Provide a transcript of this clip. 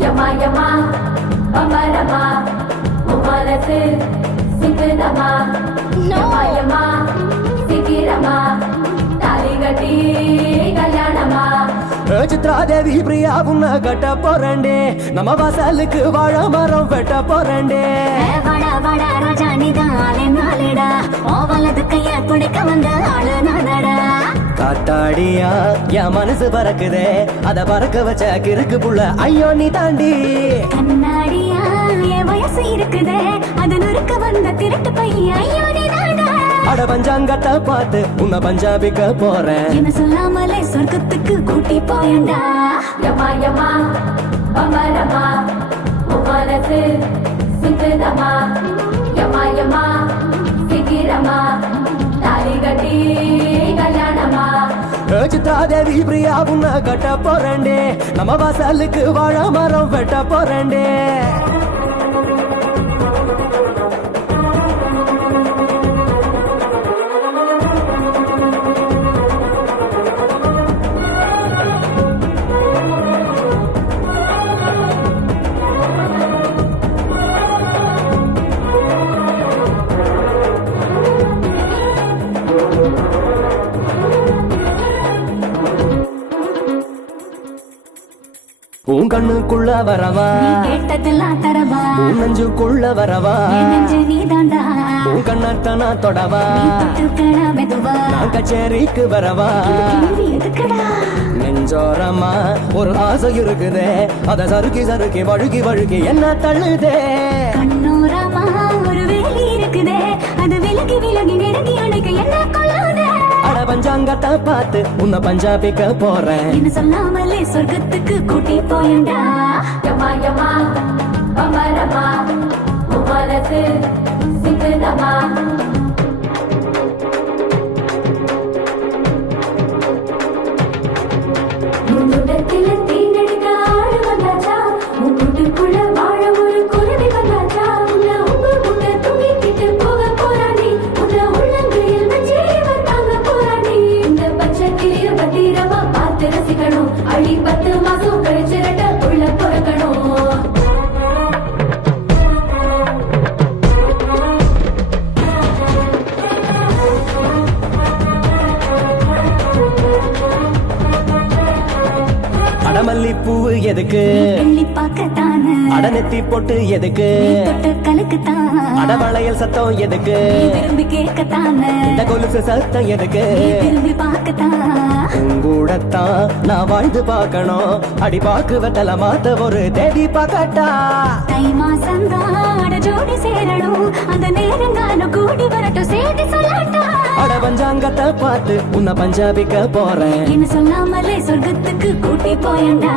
Yama yama, bamba rama, mumalasu, sikudama. Yama yama, sikirama, taligati kalyanama. Chitradevi Priya உன்ன கட்ட போறண்டே நம்ம வாசலுக்கு வாழ மரம் வெட்ட போறண்டே வடா வடா ராஜா நிதானே நாளடா ஓவலது கைய பிடிக்க வந்த ஆளு நானடா காத்தாடியா என் மனசு பறக்குதே அத பறக்க வச்ச கிறுக்கு புள்ள ஐயோ நீ தாண்டி கண்ணாடியா என் வயசு இருக்குதே அது நுறுக்க வந்த திருட்டு பையன் ஐயோ நீ தாண்டா அட பஞ்சாங்கத்தை பார்த்து உன்னை பஞ்சாபிக்க போறேன் என்ன சொல்லாமலே சொர்க்கத்துக்கு கூட்டி போயண்டா Yama yama, bamba rama, mumalasu, sikudama. Yama yama, sikirama, taligati kalyanama. Chitradevi Priya உன்ன கட்ட போறண்டே நம்ம வாசலுக்கு வாழ மரம் வெட்ட போறண்டே உன் கண்ணுக்குள்ள வரவா கேட்டதெல்லாம் தரவா உன் நெஞ்சுக்குள்ள வரவா நெஞ்சு நீ தாண்டா உன் கண்ணத்தனா தொடவா தொட்டுக்கடா மெதுவா நான் கச்சேரிக்கு வரவா கேள்வி எதுக்குடா நெஞ்சோரமா ஒரு ஆசை இருக்குதே அத சறுக்கி சறுக்கி வழுகி வழுகி என்ன தள்ளுதே கண்ணோரமா ஒரு வேலி இருக்குதே அது விலகி விலகி நெருங்கி அணைக்க என்ன கொள்ளுதே அட பஞ்சாங்கத்தை பார்த்து உன்னை பஞ்சாபிக்க போறேன் என்ன சொல்லாமலே சொர்க்கத்துக்கு கூட்டி போயண்டா Yama yama, bamba rama, mumalasu, sikudama. முன்னுடத்தில தீண்டெடுக்க ஆடு வந்தாச்சா உன் கூட்டுக்குள்ள வாழ ஒரு குருவி வந்தாச்சா உன்னை உங்க முட்டை தூக்கிக்கிட்டு போக போறாண்டி உன்னை உள்ளங்கையில் வச்சு இவன் தாங்க போறாண்டி இந்த பச்சை கிளிய பத்திரமா பார்த்து ரசிக்கணும் அடி 10 மாசம் கழிச்சு ரெட்ட உள்ள பிறக்கணும் அடமல்லி பூவு எதுக்கு எள்ளி பார்க்கத்தானே அடநெத்தி பொட்டு எதுக்கு தொட்டு கலக்குத்தான் அடவளையல் சத்தம் எதுக்கு திரும்பி கேட்கத்தானே இந்த கொலுசு சத்தம் எதுக்கு திரும்பி பார்க்கத்தான் உங்கூடத்தான் நான் வாழ்ந்து பார்க்கணும் அடி பாக்கு வெத்தல மாத்த ஒரு தேடி பார்க்கட்டா தை மாசந்தான் ஜோடி சேரணும் அந்த நேரங்காலம் கூடி வரட்டும் சேர்த்து சொல்லட்டா அட பஞ்சாங்கத்தை பார்த்து உன்னை பஞ்சாபிக்க போறேன் என்ன சொல்லாமலே சொர்க்கத்துக்கு கூட்டி போயண்டா